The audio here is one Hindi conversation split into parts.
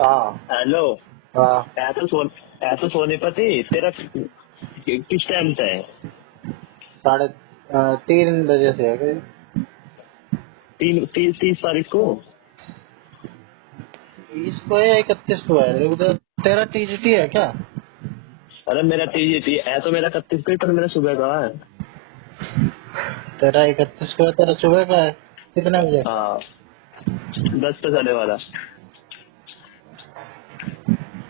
हाँ हेलो। हाँ। ऐसा सोनीपत ही तेरा किस टाइम से है? 3:30 से है क्या? 30 तारीख को। 30 को है या 31 को है? उधर तेरा टीजीटी है क्या? अरे मेरा टीजीटी है तो मेरा 31 को ही, पर मेरा सुबह का है। तेरा 31 को है, तेरा सुबह का है। कितने बजे? हाँ, 10 पे चले वाला।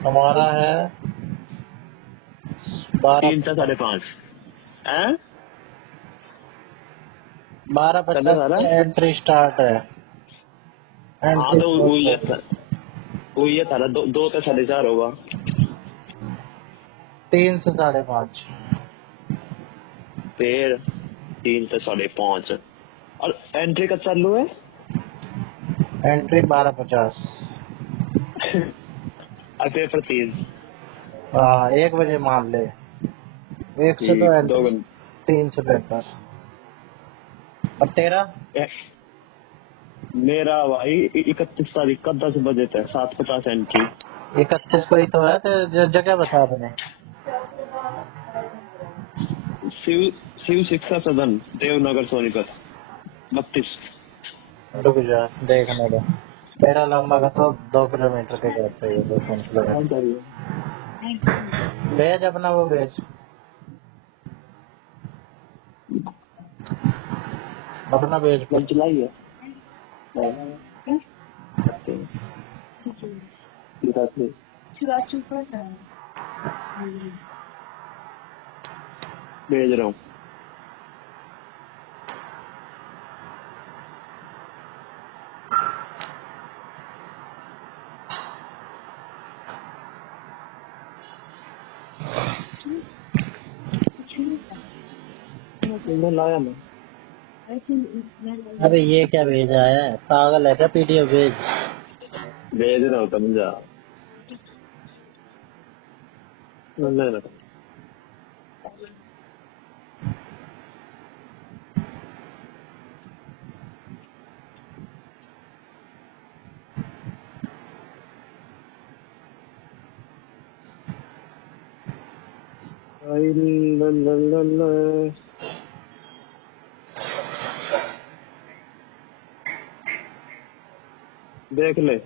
हमारा है 3 से 12:50। 5:30 है। चले 12:50 वाला। से एंट्री स्टार्ट है। हाँ एंट्री तो क्लोज वही है, है। वही है थारा। 2 से 4:30 होगा। 3 से 5:30। फिर 3 से 5:30 और एंट्री कब चालू है? एंट्री 12:50। और पेपर 3। हाँ, 1 बजे मान ले। 1 से तो ठीक, 2 एंट्री, 3 से पेपर। और तेरा? मेरा भाई 31 तारीख का 10 बजे तक 7:50 एंट्री। 31 को ही तो है। तो जगह बता देने। शिव शिव शिक्षा सदन, देवनगर, सोनीपत, 32। रुक जा, देखने दो। तेरा लंबा का तो 2 किलोमीटर के गैप पे है, 2-3 कौन किलोमीटर। सा रही है? भेज अपना, वो भेज अपना, भेज लंच कुछ। लाई है। ओके, बताते। भेज रहा हूँ। तुमने लाया ना? अबे ये क्या भेजा है? पागल है क्या? पीडीएफ भेज। भेज रहा हूँ, समझा? नहीं ना। देख ले।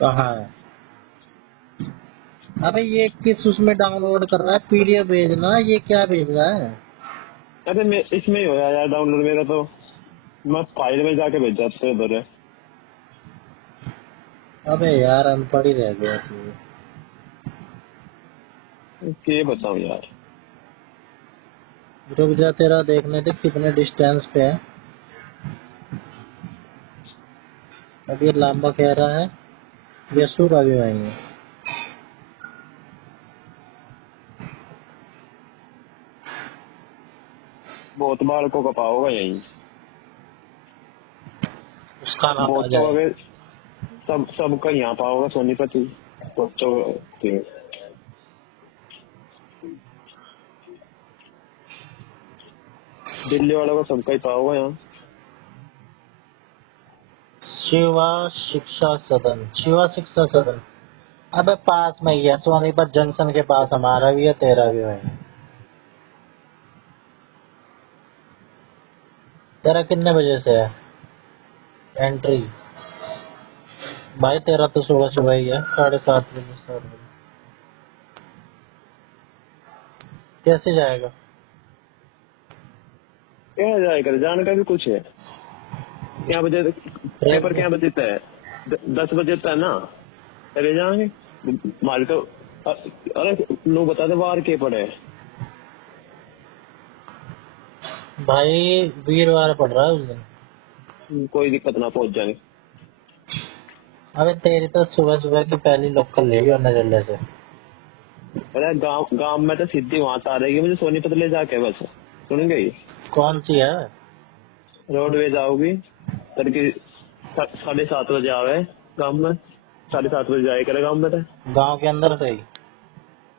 कहाँ है? अबे ये किस उसमें डाउनलोड कर रहा है? पीडीएफ भेजना, ये क्या भेज रहा है? अरे मैं इसमें ही होया यार डाउनलोड मेरा तो। मैं फाइल में जाके भेजा तो उधर है। अबे यार अनपढ़ ही रह गया तू। क्या बताऊँ यार। रुक जा, तेरा देखने दे कितने डिस्टेंस पे है। अब ये लंबा कह रहा है। यशु का भी वही है। बहुत बार को कपा होगा यही। उसका ना बहुत आ तो जाए। अगर सबका यहाँ पाओगा सोनीपत ही। तो दिल्ली वालों का सबका ही पाओगा यहाँ। शिवा शिक्षा सदन, शिवा शिक्षा सदन। अबे पास में ही है, सोनीपत जंक्शन के पास हमारा भी है, तेरा भी है। तेरा कितने बजे से है एंट्री? भाई तेरा तो सुबह सुबह ही है, 7:30 बजे, 7 बजे। कैसे जाएगा? क्या जाएगा, जाने का भी कुछ है। क्या बजे पेपर, क्या बजे तक है? 10 बजे तक है ना? चले जाएंगे। हमारे तो अरे लोग बता दे बाहर के पड़े। भाई वीरवार पड़ रहा है उस दिन। कोई दिक्कत ना, पहुंच जाएंगे। अबे तेरी तो सुबह सुबह की पहली लोकल लेगी और नजर से। अरे गांव गांव में तो सीधी वहां आ रहेगी, मुझे सोनीपत ले जाके बस सुनेंगे ही। कौन सी है? रोडवेज आओगी तड़के 7:30 बजे आवे गांव में। 7:30 बजे जाए करे गांव में तो। गांव के अंदर से ही?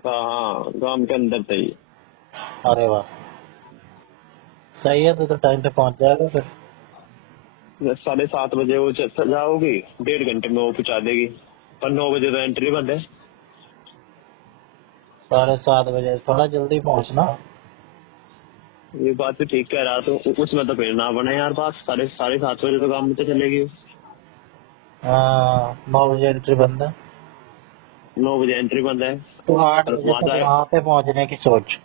हाँ हाँ, गांव के अंदर से ही। अरे वाह, सही है। तो टाइम पे पहुंच जाएगा फिर। 7:30 बजे वो जाओगी, 1.5 घंटे में वो पहुंचा देगी, पर 9 बजे तो एंट्री बंद है। 7:30 बजे थोड़ा जल्दी पहुंचना। ये बात तो ठीक कह रहा, तो उसमें तो फिर ना बने यार बात, 7:30 बजे तो काम में तो चलेगी। 9 बजे एंट्री बंद है, 9 बजे एंट्री बंद है। तो 8 और बजे वहाँ तक जाए, वहाँ पे पहुंचने की सोच।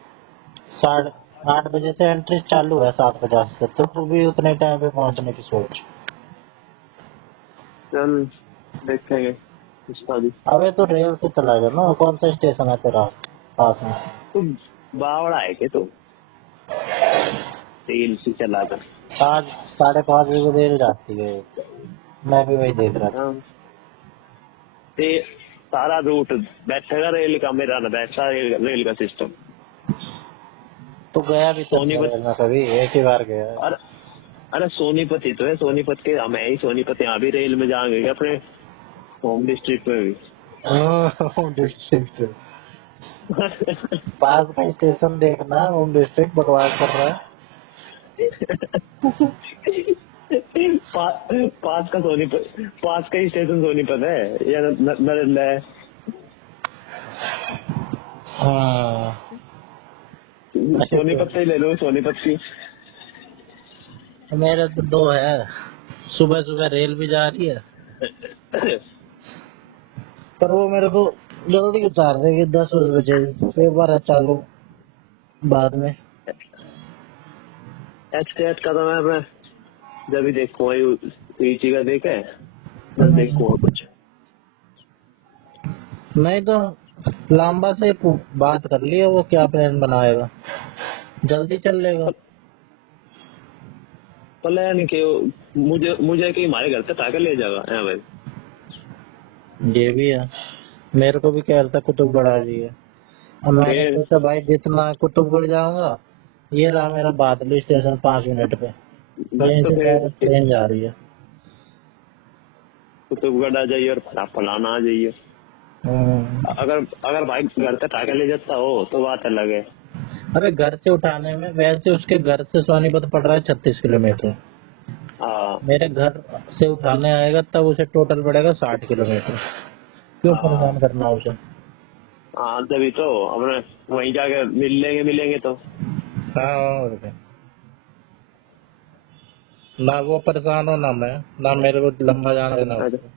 8:30 बजे से एंट्री चालू है 7:50 से, तो तू भी उतने टाइम पे पहुंचने की सोच। चल देखेंगे उसका भी। अबे तो रेल से चला गया ना, कौन सा स्टेशन है तेरा पास में? तो बावड़ा है कि तो तेल से चला कर। आज 5:30 बजे रेल जाती है, मैं भी वही देख रहा था। हाँ, ते सारा रूट बैठेगा रेल का, मेरा ना बैठा रेल का सिस्टम। तो गया भी तो नहीं है सोनीपत, रेल में कभी, एक ही बार गया है। अरे अरे सोनीपत ही तो है, सोनीपत के मैं ही सोनीपत, यहाँ भी रेल में जाएंगे अपने होम डिस्ट्रिक्ट में भी। होम डिस्ट्रिक्ट पास का स्टेशन देखना, होम डिस्ट्रिक्ट बकवास कर रहा है। पास का सोनीपत, पास का ही स्टेशन सोनीपत है या नरेंद्र है। हाँ सोनीपत से ही ले लो, सोनीपत की। मेरे तो 2 है, सुबह सुबह रेल भी जा रही है, पर वो मेरे को जल्दी उतार देगी 10 बजे, एक बार चालू बाद में। एच का तो मैं जब भी देखूंगा ईटी का देखे, बस देखूंगा कुछ। नहीं तो लांबा से बात कर लिया, वो क्या प्लान बनाएगा, जल्दी चल लेगा। प्लान के मुझे मुझे कि हमारे घर से ताकि ले जाएगा है भाई। ये भी है, मेरे को भी कह रहा था कुतुबगढ़ आ जाइए, और मैंने फिर सोचा भाई जितना कुतुबगढ़ जाऊंगा, ये रहा मेरा बादली स्टेशन 5 मिनट पे, ट्रेन तो से फिर डायरेक्ट ट्रेन जा रही है। कुतुबगढ़ आ जाइए और फलाना आ जाइए। अगर अगर भाई घर से ताकि ले जाता हो तो बात अलग है। अरे घर से उठाने में, वैसे उसके घर से सोनीपत पड़ रहा है 36 किलोमीटर, हाँ मेरे घर से उठाने आएगा तब उसे टोटल पड़ेगा 60 किलोमीटर। क्यों हाँ परेशान करना उसे। हाँ, तभी तो अपने वहीं जाके मिलेंगे तो। हाँ और क्या। ना वो परेशान हो ना मैं, ना मेरे को लंबा जाना देना उसको।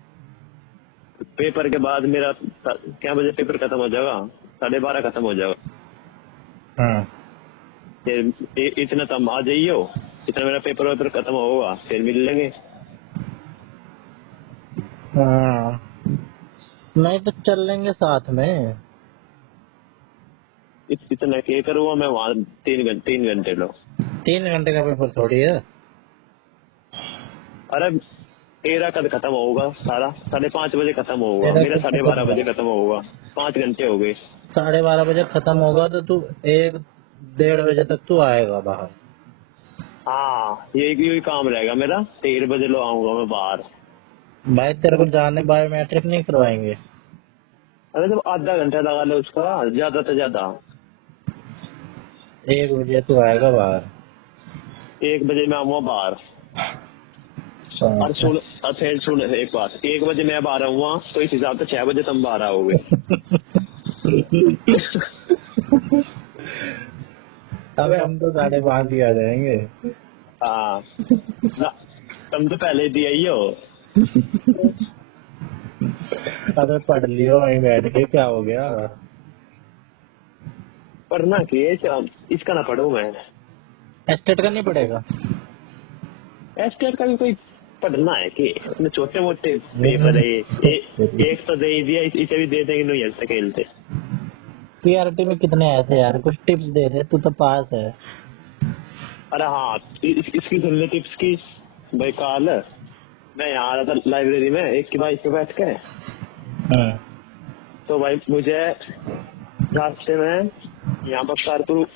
पेपर के बाद मेरा क्या बजे पेपर खत्म हो जाएगा, 12:30 खत्म हो जाएगा। हाँ फिर इतना तुम आ जाइयो, इतना मेरा पेपर खत्म होगा, फिर मिल लेंगे। हाँ, नहीं तो चल लेंगे साथ में। इतना के करूँगा मैं वहाँ, 3 घंटे लो। 3 घंटे का पेपर थोड़ी है। अरे 13 का खत्म होगा सारा, 5:30 बजे खत्म होगा तेरा मेरा, तो खत्म 12:30 बजे हुआ, खत्म होगा। 5 घंटे हो गए। 12:30 बजे खत्म होगा तो तू 1-1:30 बजे तक तू आएगा बाहर। हाँ यही काम रहेगा मेरा, 13 बजे लो आऊंगा मैं बाहर। भाई तेरे को जाने बायोमेट्रिक नहीं करवाएंगे। अरे तो आधा घंटा लगा लो उसका, ज्यादा से ज्यादा। 1 बजे तू आएगा बाहर। 1 बजे मैं आऊंगा बाहर। और सुन, और फिर सुन एक बात, 1 बजे मैं बाहर आऊंगा तो इस हिसाब से 6 बजे तुम बाहर आओगे। अबे हम तो 5:30 ही आ जाएंगे। हाँ तुम तो पहले दिया ही हो। अबे पढ़ लियो वहीं बैठ के, क्या हो गया। पढ़ना कि इसका ना पढ़ू मैं। एस्टेट का नहीं पड़ेगा। एस्टेट का भी कोई पढ़ना है कि इतने छोटे मोटे पेपर है ये। एक तो दे ही दिया, इसे भी दे देंगे नहीं ऐसे खेलते। पीआरटी में कितने आए थे यार, कुछ टिप्स दे दे, तू तो पास है। अरे हाँ इसकी सुन ले टिप्स की। भाई कल मैं यहाँ आ रहा था लाइब्रेरी में, एक की बाइक पे बैठ के, तो भाई मुझे रास्ते में यहाँ पर कारपुर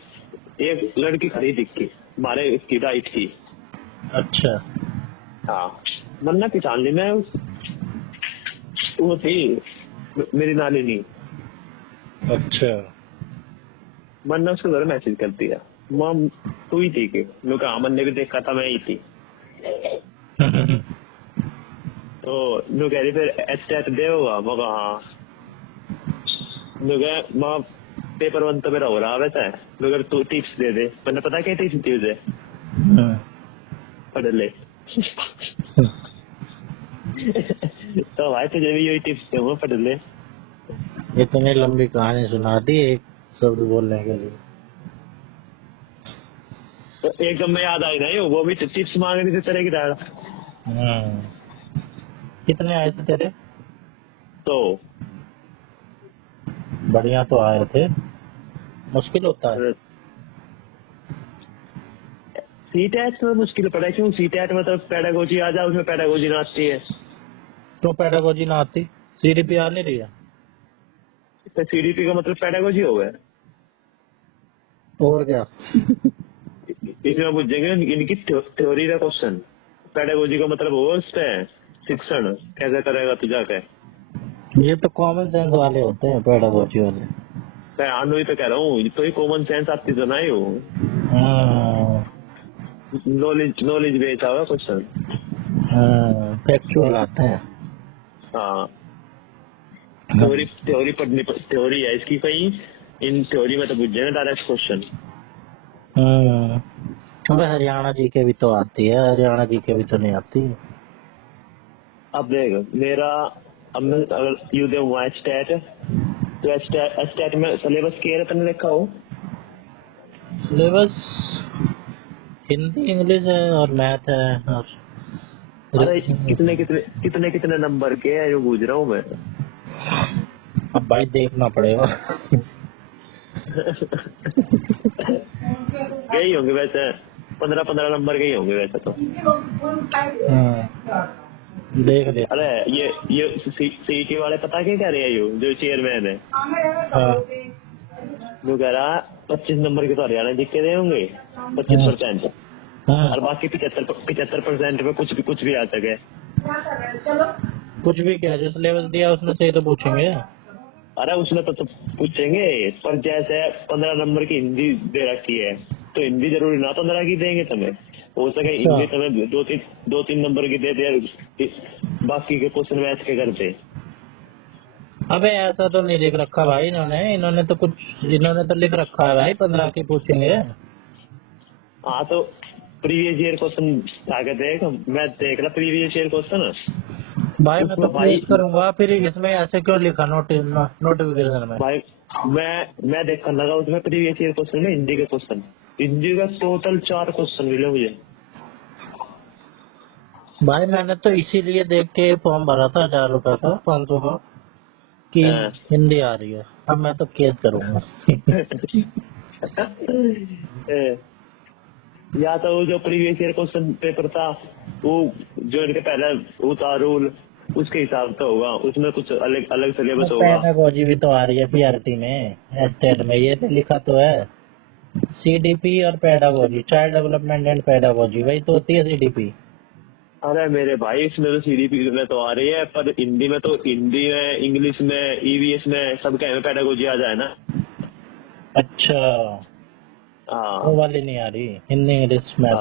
एक लड़की खड़ी दिखी, हमारे इसकी डाइट की। अच्छा। हाँ मन्ना पहचान ली मैं, वो थी मेरी नानी। अच्छा। मन्ना उसके घर मैसेज कर दिया, मम तू ही थी कि मैं कहा, मन ने भी देखा था मैं ही थी। तो नु कह रही फिर एचटेट दे होगा, मैं कहा हाँ। नु कह माँ पेपर वन तो मेरा हो रहा वैसा है, नु कह तू टिप्स दे दे। मैंने पता क्या टिप्स दी उसे, पढ़ ले। तो भाई तुझे भी यही टिप्स दूंगा, पढ़ ले। इतनी लंबी कहानी सुना दी एक शब्द बोलने के लिए। तो एकदम में याद आई नहीं, वो भी टिप्स मांग रही थी तरह की तरह। कितने आए थे तेरे? तो बढ़िया तो आए थे, मुश्किल होता है। सीटेट में मुश्किल पड़ा, क्यों? सीटेट मतलब पेडागोजी आ जाए, उसमें पेडागोजी ना आती है। तो पेडागोजी ना आती, सीडीपी आ नहीं रही है। तो सीडीपी का मतलब पेडागोजी हो गया। और क्या? इसमें पूछेंगे इनकी थ्योरी का क्वेश्चन। पेडागोजी का मतलब वो है शिक्षण, कैसे करेगा तू जाके। ये तो कॉमन सेंस वाले होते हैं पेडागोजी वाले। मैं आनु ही तो कह रहा हूँ, तो ही कॉमन सेंस आपकी तो नहीं हो, नॉलेज बेस्ड होगा क्वेश्चन। फैक्चुअल आते हैं। हाँ, थ्योरी पढ़नी, थ्योरी है इसकी कहीं, इन थ्योरी में तो पूछ जाएगा डायरेक्ट क्वेश्चन। अबे हरियाणा जी के भी तो आती है, हरियाणा जी के भी तो नहीं आती। अब देख मेरा, अब मैं अगर यू दे हुआ स्टेट, तो स्टेट में सिलेबस क्या है लिखा हो? सिलेबस हिंदी इंग्लिश है और मैथ है और अरे कितने नंबर के है जो पूछ रहा हूँ मैं। अब भाई देखना पड़ेगा। यही होंगे वैसे, 15 नंबर के ही होंगे वैसे तो। देख ले। अरे ये सीईटी वाले पता क्या कह रहे हैं, यू जो चेयरमैन है वो कह रहा 25 नंबर के तो हरियाणा जी के दे होंगे, 25%, और बाकी 75% में कुछ भी आ सके। कुछ भी क्या, जो सिलेबस दिया उसमें से ही तो पूछेंगे। अरे उसमें तो पूछेंगे, पर जैसे 15 नंबर की हिंदी दे रखी है, तो हिंदी जरूरी ना 15 की देंगे तुम्हें, हो सके हिंदी तुम्हें 2-3 नंबर की दे दे, बाकी के क्वेश्चन मैथ के करते। अबे ऐसा तो नहीं लिख रखा भाई इन्होंने तो लिख रखा है भाई 15 की पूछेंगे। हाँ तो प्रीवियस ईयर क्वेश्चन आगे देख, मैं देख रहा प्रीवियस ईयर क्वेश्चन भाई, मैं तो भाई करूंगा, फिर इसमें ऐसे क्यों लिखा नोटिफिकेशन में? भाई मैं देखने लगा उसमें प्रीवियस ईयर क्वेश्चन में हिंदी के क्वेश्चन, हिंदी का टोटल 4 क्वेश्चन मिले मुझे। भाई मैंने तो इसीलिए देख के फॉर्म भरा था 1000 रुपए का, 500 का, कि हिंदी आ रही है। अब मैं तो केस करूंगा। या तो वो जो प्रीवियस ईयर क्वेश्चन पेपर था, वो जो इनके पहले वो था रूल, उसके हिसाब से होगा, उसमें कुछ अलग सिलेबस होगा। पेडागोजी भी तो आ रही है पीआरटी में, एस्टेट में ये तो लिखा तो है सीडीपी और pedagogy, child development and pedagogy, वही तो होती है सीडीपी। अरे मेरे भाई इसमें तो सीडीपी में तो आ रही है, पर हिंदी में इंग्लिश में ईवीएस में सब में पेडागोजी आ जाए ना। अच्छा, हाँ वो वाली नहीं आ रही, हिंदी इंग्लिश मैथ।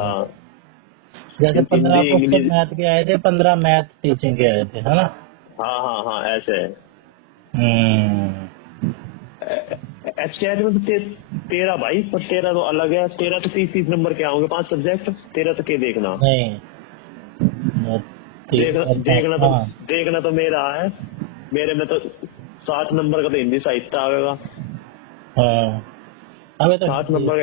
जैसे 15 हिंदी क्वेश्चन इंग्लिश, मैथ के आए थे, 15 मैथ टीचिंग के आए थे, है ना? हाँ ऐसे है। एचटीआई में तो 13 भाई, पर 13 तो अलग है, 13 तो 30 नंबर के आओगे, 5 सब्जेक्ट, 13 तो क्या देखना नहीं, देखना तो मेरा है, मेरे में तो 7 नंबर का तो हिंदी साहित्य आएगा। अबे तो 7 नंबर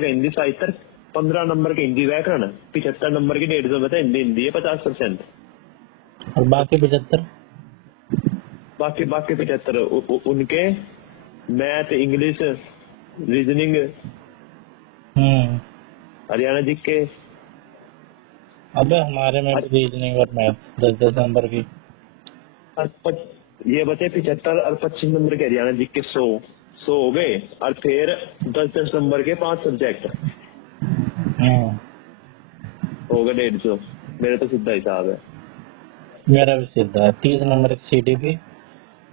का हिंदी साहित्य, 15 नंबर के हिंदी व्याकरण, 75 नंबर की 150 में तो हिंदी है 50%, और बाकी 75 बाकी 75 उनके मैथ, इंग्लिश, रीजनिंग, हरियाणा जी के। अबे हमारे में रीजनिंग और मैथ 10-10 नंबर की। ये बचे 75 और 25 नंबर के हरियाणा जी के 100 हो गए, और फिर 10-10 नंबर के 5 सब्जेक्ट हो गए 150। मेरे तो सीधा हिसाब है। मेरा भी सीधा है, 30 नंबर की सीडीपी,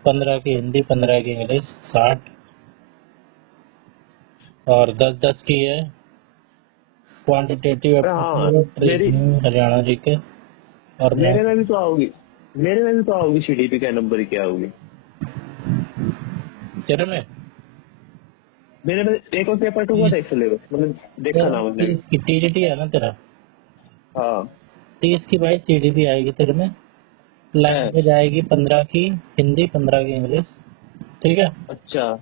15 की हिंदी, 15 की इंग्लिश, 60, और 10-10 की है क्वांटिटेटिव अरे हाँ, एप्टीट्यूड हरियाणा जी के, और मेरे में भी तो आओगी सीडीपी का नंबर की आओगी। तेरे में मेरे में एक और पेपर 2 का था सिलेबस, मतलब देखा ना मैंने। 30 की टीजीटी है ना तेरा, हाँ 30 की भाई सीडीपी आएगी तेरे में। लैंग्वेज आएगी 15 की हिंदी, 15 की इंग्लिश, ठीक है। अच्छा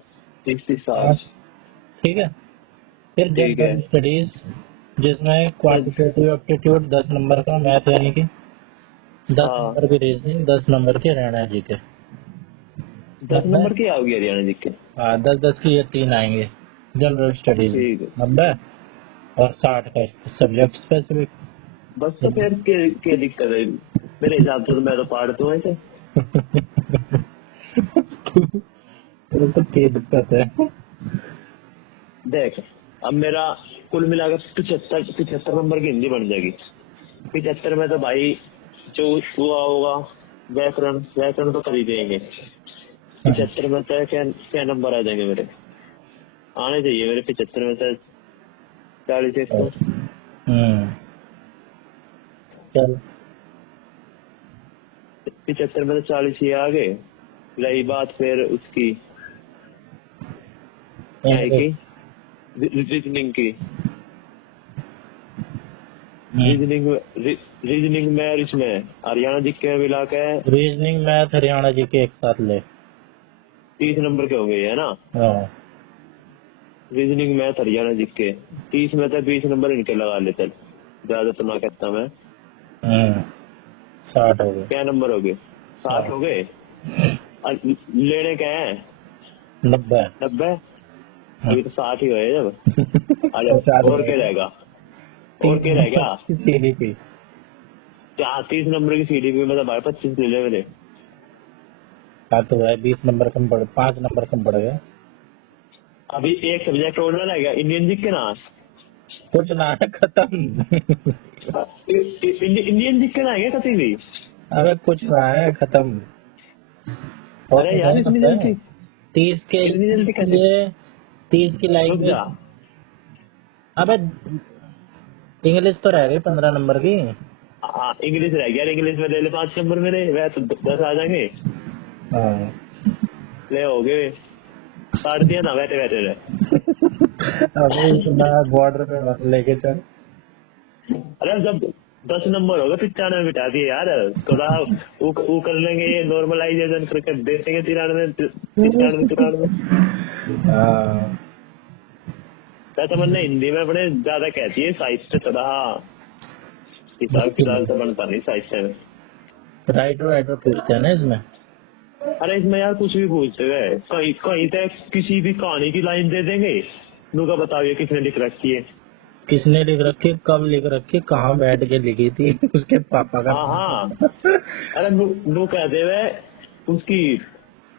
30 हाँ, साल ठीक है। फिर ठीक है। जनरल स्टडीज, जिसमें क्वांटिटेटिव एप्टीट्यूड 10 नंबर का, मैथ यानी कि 10 हाँ नंबर की रीजनिंग, 10 नंबर की हरियाणा जी के। 10 90, नंबर की आओगी हरियाणा जी के। हाँ 10-10 की ये 3 आएंगे जनरल स्टडीज में। ठीक है, 90 और 60 का सब्जेक्ट स्पेसिफिक। बस तो फिर क्या दिक्कत है? मेरे हिसाब से तो मैं तो पढ़ता हूँ ऐसे। तो क्या दिक्कत है? देख, अब मेरा कुल मिलाकर 75 नंबर की हिंदी बन जाएगी। 75 में तो भाई जो हुआ होगा व्याकरण तो कर ही देंगे। 75 में तो क्या नंबर आ जाएंगे मेरे? आने चाहिए मेरे 75 में तो 40 एक तो। चल 75 में तो 40 ही आ गए। रही बात फिर उसकी क्या है की रीजनिंग की। रीजनिंग में और इसमें हरियाणा जी के मिला के रीजनिंग मैथ हरियाणा जी के एक साथ ले। 30 नंबर के होंगे, है ना? हाँ रीजनिंग मैथ हरियाणा जी के 30 में तो 20 नंबर इनके लगा लेते, ज्यादा तो ना कहता मैं। 60 हो गए। क्या नंबर हो गए? 60 हो गए। और लेने क्या है? 90। 90। अभी तो 60 ही हुए जब। अरे 50 और क्या रहेगा? और क्या रहेगा? सीडीपी। 30 नंबर की सीडीपी में तो भाई 25 ले ले मेरे। हाँ तो भाई 20 नंबर कम पड़, 5 नंबर कम पड़ गया। अभी एक सब्जेक्ट और रह गया, इंडियन जी के ना। कुछ ना खत्म। इंडियन जी के ना है कभी भी। अबे कुछ ना है खत्म। अरे यार इतनी जल्दी 30 के इतनी जल्दी कैसे? लिए 30 की रुक लैंग्वेज। जा। अबे इंग्लिश तो रह गई 15 नंबर की। हाँ इंग्लिश रह गया, इंग्लिश में ले ले 5 नंबर मेरे, वह तो 10 आ जाएंगे। हाँ ले हो गए, काट दिया ना बैठे बैठे रहे। अबे इतना बॉर्डर पे मत लेके चल। अरे जब 10 नंबर होगा 95 बिठा दिए यार, थोड़ा वो कर लेंगे नॉर्मलाइजेशन करके दे देंगे 93 हाँ तो मैंने हिंदी में अपने ज्यादा कहती है, साहित्य थोड़ा हिसाब किताब तो बनता नहीं साहित्य में। राइटर पूछते हैं ना इसमें। अरे इसमें यार कुछ भी पूछते हुए कहीं तक किसी भी कहानी की लाइन दे देंगे, नूका बताओ ये किसने लिख रखी है। किसने लिख रखी, कब लिख रखी, कहाँ बैठ के लिखी थी, उसके पापा का। हाँ अरे नू कहते हुए उसकी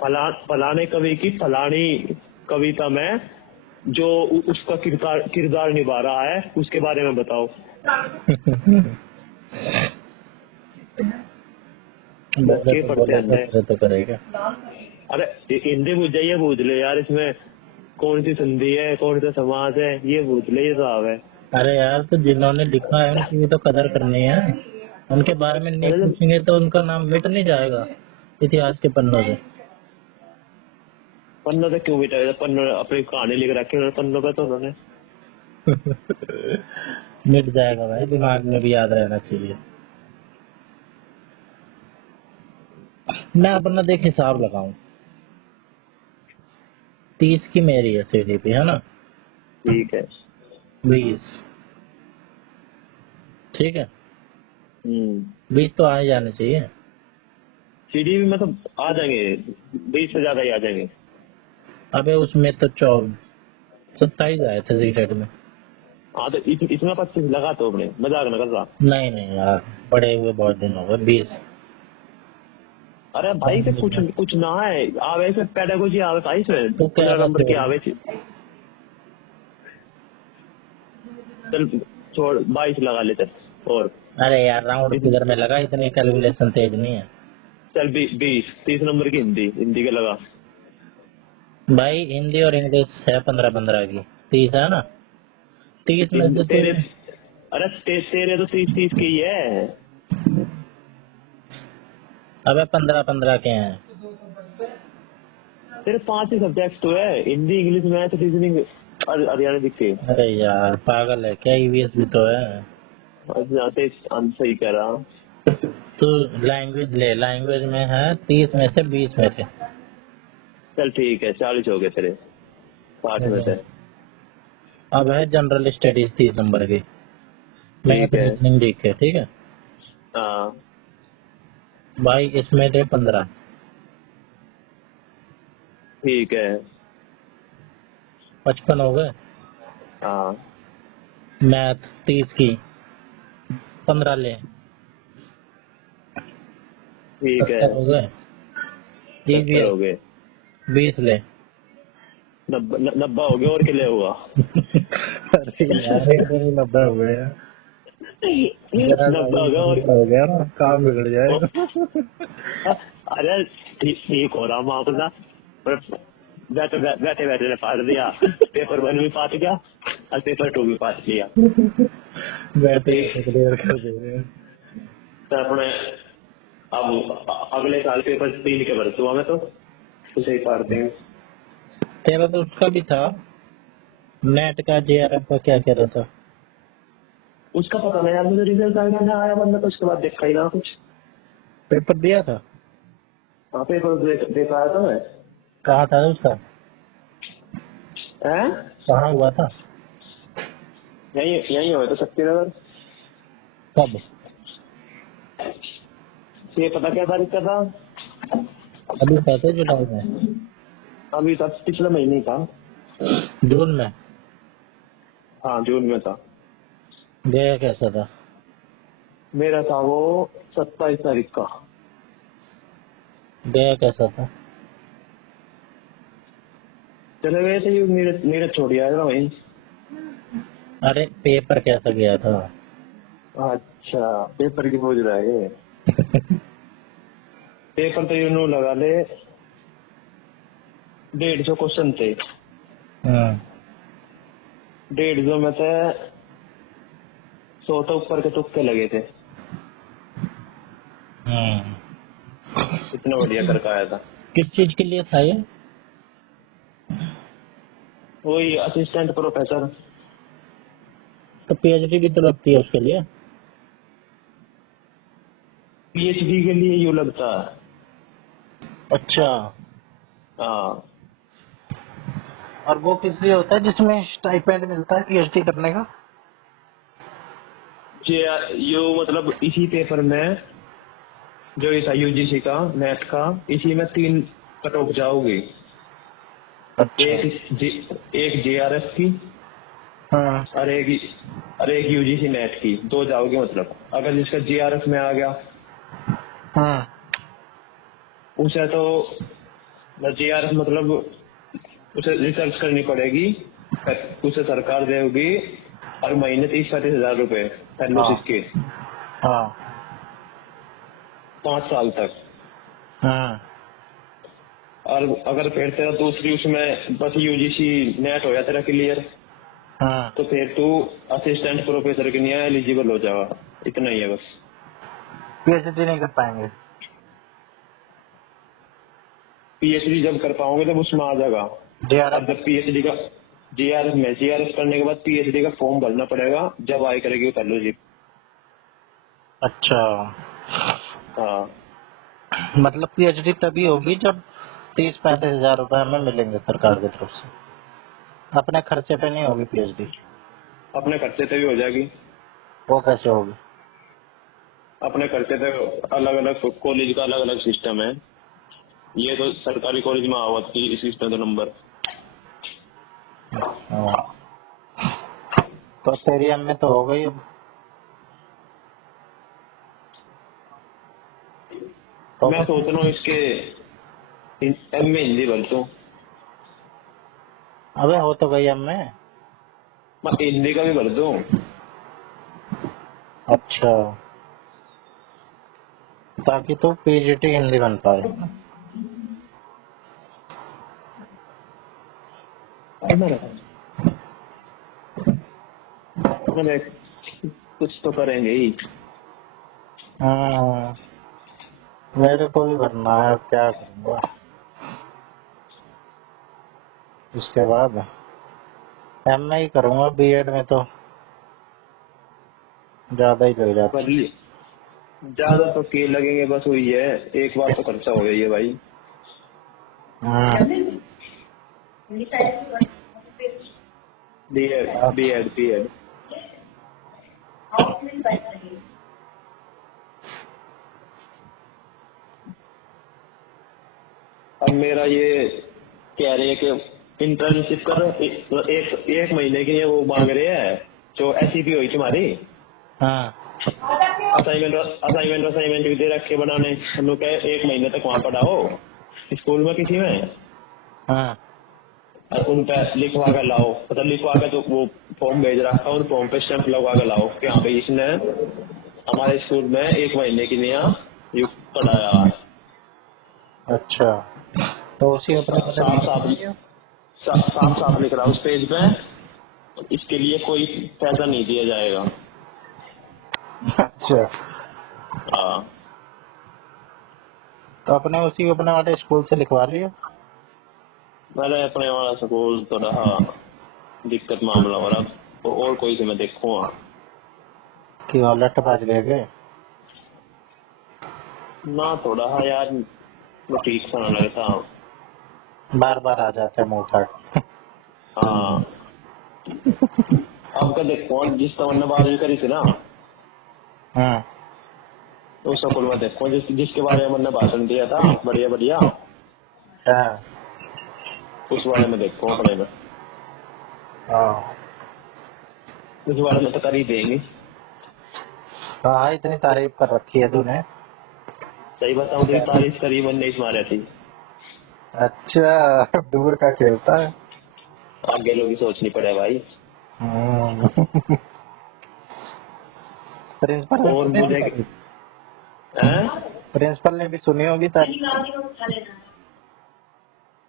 फलाने कवि की फलानी कविता में जो उसका किरदार निभा रहा है उसके बारे में बताओ। बोले पढ़ते हैं तो करेगा। अरे हिंदी पूछ जाइए, पूछ ले यार इसमें कौन सी संधि है, कौन सा समास है, ये पूछ ले, ये साहब है। अरे यार तो जिन्होंने लिखा है उनकी भी तो कदर करनी है। उनके बारे में नहीं पूछेंगे तो उनका नाम मिट नहीं जाएगा इतिहास के पन्नों से। पन्नों से क्यों मिटाएगा? पन्नों अपनी कहानी लिख रखी है पन्नों पे तो उन्होंने। मिट जाएगा भाई, दिमाग में भी याद रहना चाहिए। मैं अपना देख हिसाब लगाऊं, 30 की मेरी है सीडीपी, है ना? ठीक है 20, ठीक है। 20 तो आ जाने चाहिए। सीडी में तो आ जाएंगे, 20 से ज्यादा ही आ जाएंगे। अबे उसमें तो 27 आए थे जीटेट में। हाँ तो इसमें 25 लगा तो अपने, मजाक न कर रहा। नहीं यार, बड़े हुए बहुत दिन हो गए। 20। अरे भाई से कुछ ना है, आवे से पेडागोजी आवे था इसमें, तो 15 नंबर की आवे थी। चल छोड़ 22 लगा ले चल। और अरे यार राउंड फिगर में लगा, इतनी कैलकुलेशन तेज नहीं है। चल 20 30 नंबर की हिंदी के लगा। भाई हिंदी और इंग्लिश है 15-15 की, 30 है ना? 30 में से तेरे अरे तेरे तो 30 की ही है। अबे 15 के हैं। तेरे 5 ही सब्जेक्ट तो है, हिंदी, इंग्लिश, मैथ, रीजनिंग और हरियाणा दिखते। अरे यार पागल है क्या, ईवीएस भी तो है। जाते सही कह रहा। तू लैंग्वेज ले, लैंग्वेज में है 30 में से 20 में से। चल ठीक है, 40 हो गए तेरे 60 में से। अब है जनरल स्टडीज 30 नंबर की, ठीक मैथ है। रीजनिंग देख के, ठीक है हाँ भाई। इसमें दे 15। ठीक है। 55 हो गए। हाँ मैथ 30 की 15 ले। ठीक है। 70 हो गए। 70 ईवीएस हो गए। 20 ले। 90 हो गए, और किले हुआ। अरे यार इधर ही 90 हो गए यार। जरा 90 हो गया, और हो गया ना, काम बिगड़ जाएगा। अरे ठीक हो रहा माँ अपना, पर बैठे बैठे बैठे ने पाट दिया। पेपर 1 भी पाट गया और पेपर 2 भी पाट लिया। बैठे ठीक। बैठे क्लियर कर दे रहे हैं। तो अपने अब अगले साल पेपर 3 के भर दूंगा मैं, तो उसे ही पाट देंगे। तेरा तो उसका भी था, नेट का जेआरएफ का, क्या कह रहा था। उसका पता नहीं यार, मुझे रिजल्ट आया ना आया, वरना तो उसके बाद देखा ही ना कुछ। पेपर दिया था। हाँ पेपर देख आया था मैं। कहाँ था उसका, हैं? कहाँ हुआ था। यही यही हुआ था, शक्तिनगर। कब। ये पता क्या तारीख का था? अभी कहते जुलाई में। अभी तक पिछले महीने था। जून में। हाँ जून में था। गया कैसा था। मेरा था वो 27 तारीख का। गया कैसा था। चले गए थे, मेरे मेरे छोड़ आया था वहीं। अरे पेपर कैसा गया था। अच्छा पेपर की पूछ रहा है ये। पेपर तो यूं लगा ले, 150 क्वेश्चन थे। हाँ। 150 में से 100 तो ऊपर के तुक्के लगे थे। हाँ। इतना बढ़िया करके आया था। किस चीज के लिए था ये। वही असिस्टेंट प्रोफेसर। तो पीएचडी भी तो लगती है उसके लिए। पीएचडी के लिए यूं लगता है। अच्छा। हाँ और वो किस लिए होता है जिसमें स्टाइपेंड मिलता है पीएचडी करने का। यो मतलब इसी पेपर में, जो ये था यूजीसी का नेट का, इसी में 3 कट ऑफ जाओगे। अच्छा। एक जेआरएफ की हाँ। और एक यूजीसी नेट की, 2 जाओगे। मतलब अगर जिसका जेआरएफ में आ गया हाँ। उसे तो जेआरएफ मतलब उसे रिसर्च करनी पड़ेगी, उसे सरकार देगी, और महीने 30-35 हजार रुपए हाँ। फेलोशिप के, हाँ। 5 साल तक। हाँ। और अगर फिर तेरा दूसरी उसमें बस यूजीसी नेट हो जाता तेरा क्लियर, हाँ। तो फिर तू असिस्टेंट प्रोफेसर के लिए एलिजिबल हो जाएगा। इतना ही है बस। पीएचडी नहीं कर पाएंगे। पीएचडी जब कर पाओगे तब उसमें आ जाएगा। अब जेआरएफ। जब पीएचडी का जेआरएफ करने के बाद पीएचडी का फॉर्म भरना पड़ेगा, जब आई करेगी फेलोशिप। अच्छा। हाँ मतलब पीएचडी तभी होगी जब 30-35 हजार रुपए हमें मिलेंगे सरकार की तरफ से, अपने खर्चे पे नहीं होगी पीएचडी। अपने खर्चे पे भी हो जाएगी। वो कैसे होगी। अपने खर्चे पे अलग अलग कॉलेज का अलग अलग सिस्टम है। ये तो सरकारी कॉलेज में आवत की इस सिस्टम का नंबर। हाँ। तो तेरी एमए तो हो गई अब। तो मैं सोच रहा हूँ इसके एमए हिंदी भर दूं। अबे हो तो गई एमए। मैं हिंदी का भी भर दूं। अच्छा, ताकि तू पीजीटी हिंदी बन पाए। मैंने कुछ तो करेंगे ही। हाँ, मेरे को भी भरना है, अब क्या करूँगा। उसके बाद एम ए ही करूँगा, बीएड में तो ज्यादा ही लग जाता। भर लिए ज्यादा तो के लगेंगे, बस वही है, एक बार तो खर्चा हो गई है भाई। हाँ, बीएड बीएड बीएड अब मेरा ये कह रहे हैं कि इंटर्नशिप कर, एक महीने की ये वो मांग रहे हैं जो एसईपी हुई तुम्हारी। हाँ, असाइनमेंट भी दे रखे बनाने, हम लोग कहे 1 महीने तक वहाँ पढ़ाओ स्कूल में किसी में, हाँ, और उन पे लिखवा कर लाओ, मतलब लिखवा कर तो वो फॉर्म भेज रखा, उन फॉर्म पे स्टैंप लगवा कर लाओ कि हाँ भाई इसने हमारे स्कूल में 1 महीने की नया पढ़ाया है। अच्छा, तो उसी अपने साफ साफ लिख रहा उस पेज पे, इसके लिए कोई पैसा नहीं दिया जाएगा। अच्छा, हाँ, तो अपने उसी अपने वाले स्कूल से लिखवा लिया। मैंने अपने वाला स्कूल तो रहा दिक्कत मामला हो रहा, तो और कोई से मैं देखूंगा कि वो लटबाज ले गए। ना, थोड़ा हाँ यार वो ठीक सा ना लगता। बार बार आ जाते हैं मुंह फट। हाँ, अब का देखो जिस तमन्ना 12वीं करी थी ना, हाँ, तो उस स्कूल में देखो जिसके बारे में मैंने भाषण दिया था बढ़िया बढ़िया, हाँ, उस बारे में देखो अपने में, हाँ, उस बारे में तो कर ही देंगे। हाँ, इतनी तारीफ कर रखी है तूने। सही बताऊं तो तारीफ करी मैंने इस मारे थी, अच्छा, दूर का खेलता है। आगे लोग ही सोचनी पड़े भाई। प्रिंसिपल ने और सुनी होगी मुझे तारीफ। हैं? प्रिंसिपल ने भी सुनी होगी तारीफ।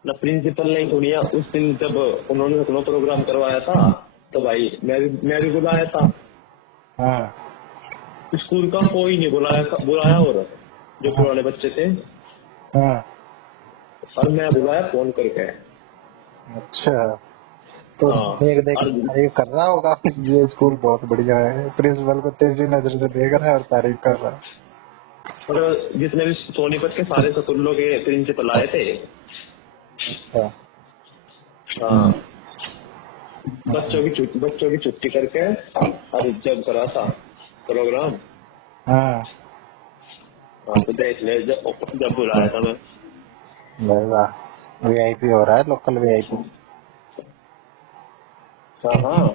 ना प्रिंसिपल ने सुनिया, उस दिन जब उन्होंने अपना प्रोग्राम करवाया था तो भाई मैं भी बुलाया था, हाँ, स्कूल का कोई नहीं बुलाया और जो पुराने बच्चे थे, हाँ, और मैं बुलाया फोन करके। अच्छा, तो हाँ, देख देख और तारीफ कर रहा होगा। ये स्कूल बहुत बढ़िया है, प्रिंसिपल को तेजी नजर से देख रहा है और तारीफ कर रहा है। और जितने भी सोनीपत के सारे स्कूलों के प्रिंसिपल आए थे। अच्छा, हाँ, बच्चों की छुट्टी करके और जब करा था प्रोग्राम। हाँ, हाँ, तो देख ले जब बुलाया था मैं। वीआईपी हो रहा है, लोकल वीआईपी। हाँ हाँ,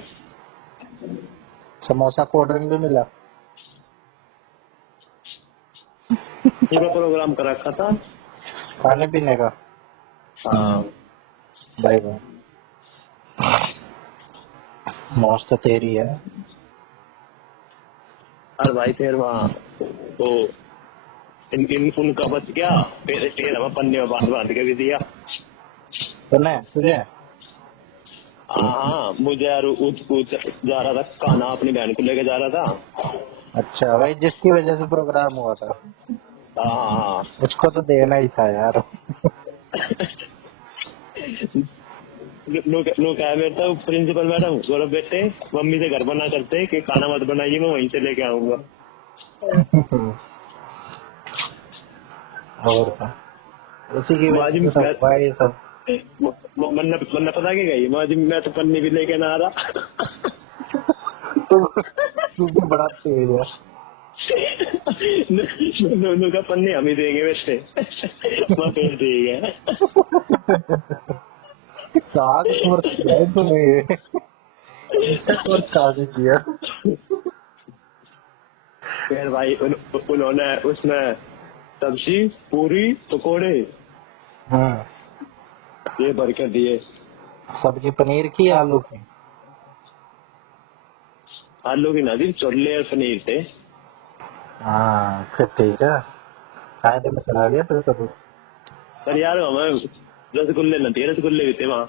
समोसा कोल्ड ड्रिंक भी मिला। ये मैं प्रोग्राम कर रखा था। खाने पीने का। हाँ, भाई भाई, मौज तो तेरी है। और भाई फिर वहाँ तो उनका बच गया, फिर हमें पन्ने में बांध बांध के भी दिया। सुने तुझे। हाँ हाँ, मुझे यार जा रहा था खाना, अपनी बहन को लेके जा रहा था। अच्छा भाई, जिसकी वजह से प्रोग्राम हुआ था हाँ हाँ उसको तो देना ही था यार। लोग कहा मेरे तो प्रिंसिपल मैडम गौरव बेटे मम्मी से घर बना करते कि खाना मत बनाइए, मैं वहीं से लेके आऊंगा। और क्या? उसी की माजी वजह से तो हुआ ये सब। मन्ना पता क्या गई माजी, मैं तो पन्नी भी लेके ना आ रहा। तू भी बड़ा तेज है। दोनों का पन्ने हम ही देंगे वैसे। मैं फिर ठीक है। कहाँ से कोर्स किया है तूने ये? इसका कोर्स कहाँ से किया? फिर भाई उन्होंने उसमें सब्जी पूरी पकोड़े हाँ, ये भर कर दिए। सब्जी पनीर की आलू की। आलू की नदी छोले और पनीर थे। हाँ फिर ठीक है, फायदे में चला गया फिर तो। पर यार हमें रसगुल्ले न थे, रसगुल्ले भी थे वहाँ।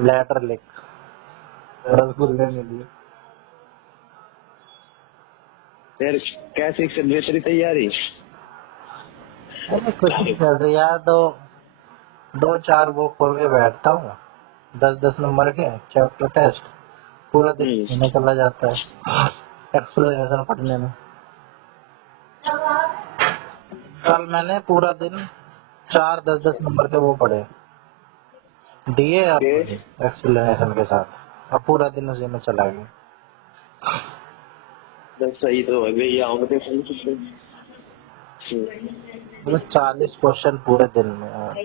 लेटर लिख। रसगुल्ले मिली। फिर कैसी चल रही है तेरी तैयारी? अरे कुछ नहीं चल रही यार, दो चार बुक खोल के बैठता हूँ, 10-10 नंबर के चैप्टर टेस्ट, पूरा दिन हम्म, इन्हें चला जाता है एक्सप्लेनेशन पढ़ने में। कल मैंने पूरा दिन 4 10-10 नंबर के वो पढ़े, दिए और के पढ़े एक्सप्लेनेशन के साथ, अब पूरा दिन उसी में चला गया। बस सही तो है भैया आऊंगे तो मतलब 40 क्वेश्चन पूरे दिन में यार।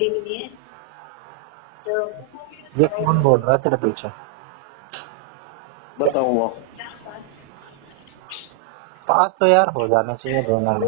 ये कौन बोल रहा है तेरे पीछे? बताऊंगा। पास तो यार हो जाना चाहिए दोनों में।